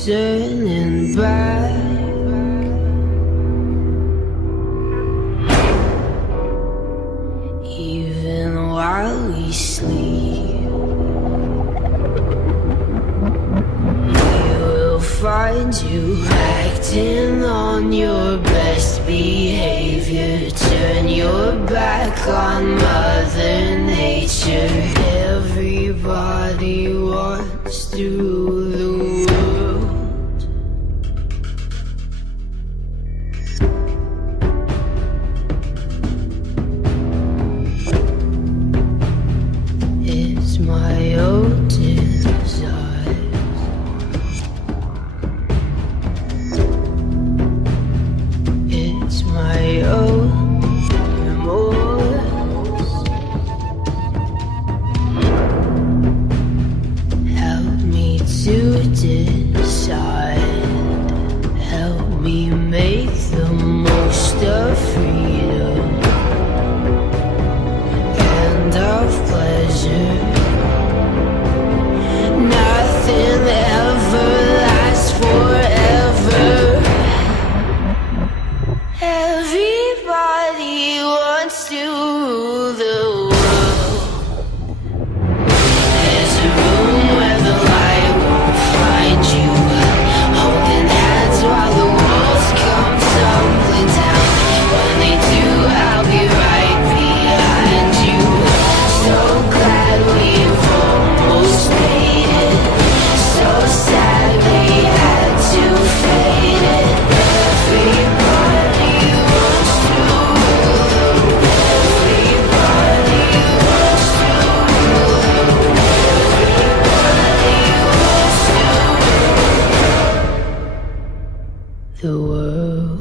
turning back. Even while we sleep, we will find you acting on your best behavior. Turn your back on Mother Nature. Everybody wants to rule the world. It's my own desire. It's my own remorse. Help me to decide. Help me make the most of freedom and of pleasure. Nothing ever lasts forever. Everybody wants to rule the world. There's a room where the light won't find you, holding hands while the walls come tumbling down. When they do, I'll be right behind you. So glad we've almost made it. So sad we had to fade it. Everybody wants to rule the world. Everybody wants to rule the world. Everybody wants to rule the world.